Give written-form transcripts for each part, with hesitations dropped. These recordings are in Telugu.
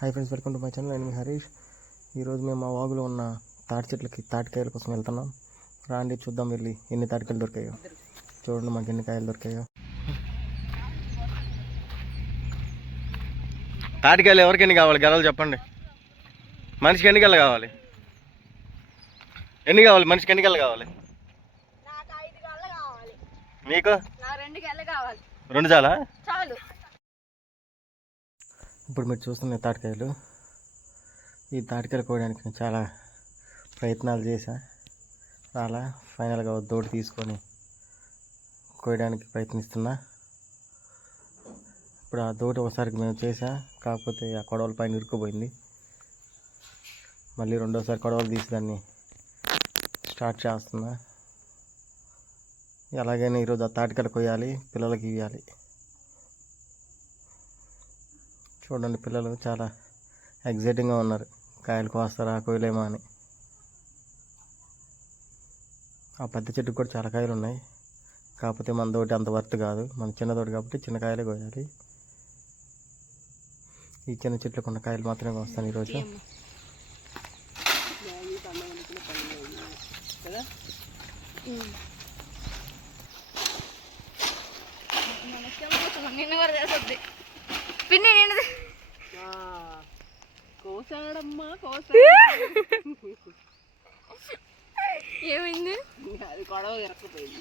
Hi friends, welcome to my channel. నేను మీ హరీష్. ఈరోజు మేము మా వాగులో ఉన్న తాటి చెట్లకి తాటికాయల కోసం వెళ్తున్నాం. రాండి చూద్దాం, వెళ్ళి ఎన్ని తాటికాయలు దొరికాయో. చూడండి మాకు ఎన్ని కాయలు దొరికాయో. తాటికాయలు ఎవరికి ఎన్ని కావాలి? గెలలు చెప్పండి. మనిషికి ఎన్ని గెలలు కావాలి? ఎన్ని కావాలి? మనిషికి ఎన్ని గెలలు కావాలి? మీకు? 2 గెలలు కావాలి. 2 చాలా? చాలు. ఇప్పుడు మీరు చూస్తున్న తాటికాయలు. ఈ తాటికాయలు కోయడానికి నేను చాలా ప్రయత్నాలు చేశా. అలా ఫైనల్గా దోటి తీసుకొని కోయడానికి ప్రయత్నిస్తున్నా. ఇప్పుడు ఆ దోటి ఒకసారికి మేము చేసా, కాకపోతే ఆ కొడవల పైన ఇరుక్కుపోయింది. మళ్ళీ రెండోసారి కొడవలు తీసి దాన్ని స్టార్ట్ చేస్తున్నా. అలాగైనా ఈరోజు ఆ తాటికాయలు కొయ్యాలి, పిల్లలకి ఇవ్వాలి. చూడండి, పిల్లలు చాలా ఎగ్జైటింగ్గా ఉన్నారు. కాయలు కోస్తారా, కోయలేమా అని. ఆ పెద్ద చెట్టుకు కూడా చాలా కాయలు ఉన్నాయి, కాకపోతే మన తోటి అంత వర్త్ కాదు. మన చిన్న తోటి కాబట్టి చిన్న కాయలే కోయాలి. ఈ చిన్న చెట్లకు ఉన్న కాయలు మాత్రమే కోస్తాను ఈరోజు. పిన్ని కోసాడమ్మా ఏమైంది? అది గొడవ ఇరకపోయింది.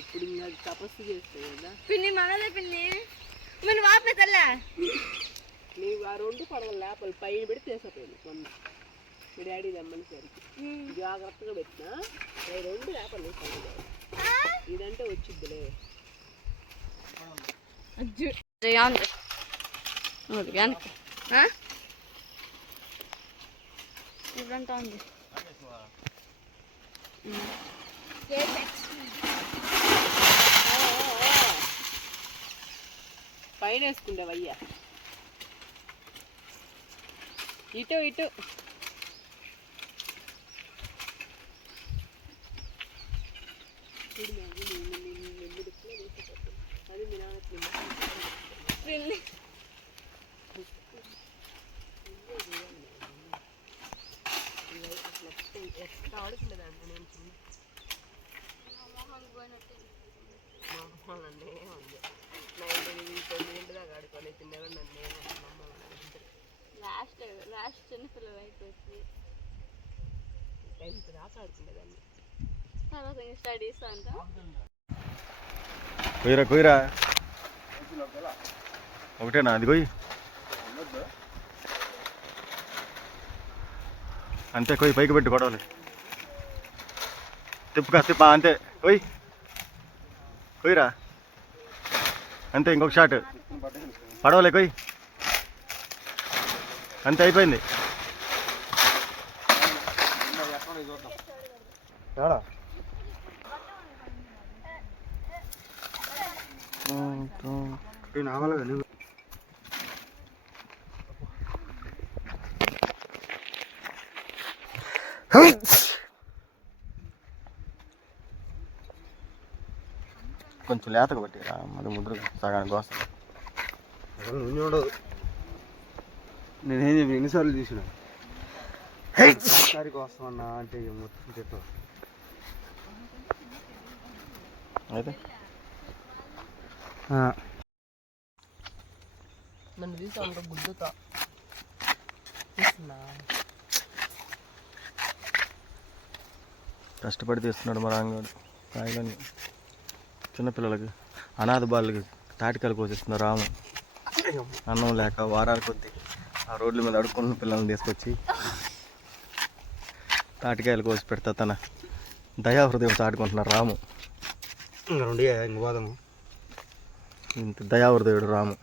ఇప్పుడు అది తపస్సు చేస్తాయి కదా పిన్ని. మనదే పిన్ని, మన వాపేతల్లా. నీవు ఆ 2 పడవలు లేపలు పైన పెడితే చేసపోయింది. మొన్న మీ డాడీ తెమ్మని సరికి జాగ్రత్తగా పెట్టినా 2 లేపలు ఇదంటే వచ్చిద్దిలే. ఇప్పుడంటా ఉంది. పైన వేసుకుండేవయ్యా. ఇటు ఇటు అది మీ నాన్న ఎట్లా ఆడుకుండేదాన్ని నేను చిన్న మమ్మల్ని ఉంది. 9 దాకా ఆడుకోవాలి. చిన్నగా నన్ను లాస్ట్ చిన్నపిల్లలు అయిపోయింది. 10th దాకా ఆడుకునేదాన్ని. తర్వాత స్టడీస్ అంతా కుయ్యరా కుయ్యరా ఒకటేనా? అది కొయ్యి అంతే. కొయ్యి పైకి పెట్టి కొడవలి. తిప్ప అంతే. కొయ్యి కొయ్యరా అంతే. ఇంకొక షాట్ పడవలే. కొయ్యి అంతే, అయిపోయింది. కొంచెం లేతగా పట్టిరా, మరి ముద్ర సగానికి వస్తుంది. నూనె ఉండదు. నేనేం చెప్పి ఎన్నిసార్లు చూసిన ఒకసారికి వస్తామన్నా అంటే మొత్తం చెట్టు అయితే నన్ను తీసి అంత గుద్దుతా. కష్టపడి తీస్తున్నాడు మా రాంగాడు కాయలని. చిన్నపిల్లలకి, అనాథ బాలకి తాటికాయలు కోసిస్తున్నారు రాము. అన్నం లేక వారాల కొద్దీ ఆ రోడ్ల మీద అడుక్కున్న పిల్లల్ని తీసుకొచ్చి తాటికాయలు కోసి పెడతా తన దయాహృదయం చాటుకుంటున్నారు రాము. ఇంత దయాహృదయుడు రాము.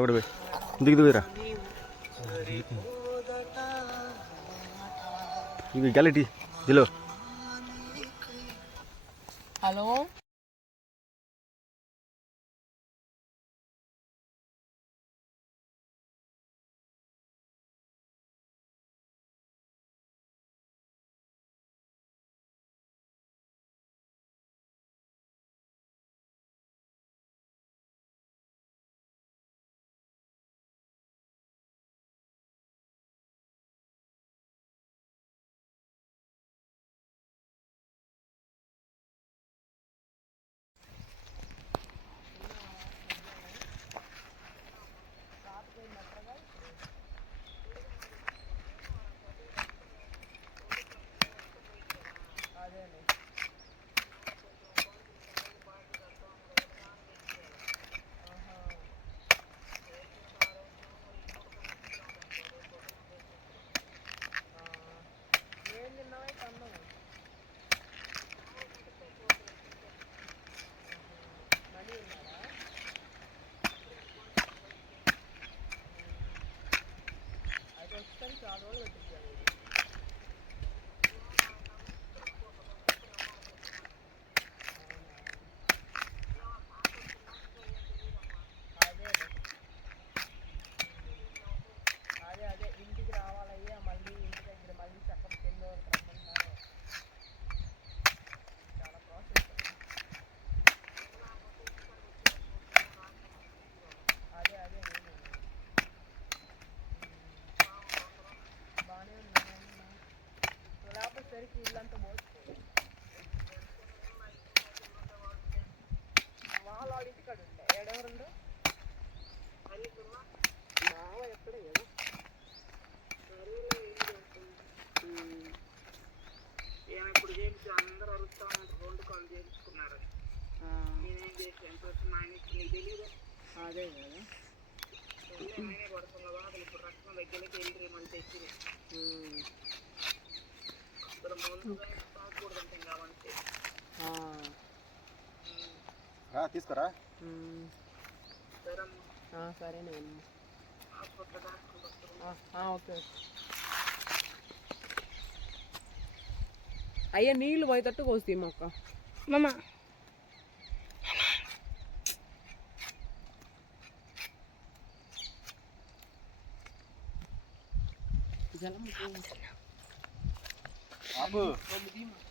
ఒకటి పోయి దిగుదురా. ఇవి గలటి దిలో. హలో. అదే కదా తీసుకురా సరేనండి ఓకే అయ్యా నీళ్ళు పోయేటట్టు కోస్తాయి మొక్క మామ జలం ఆపు దీమా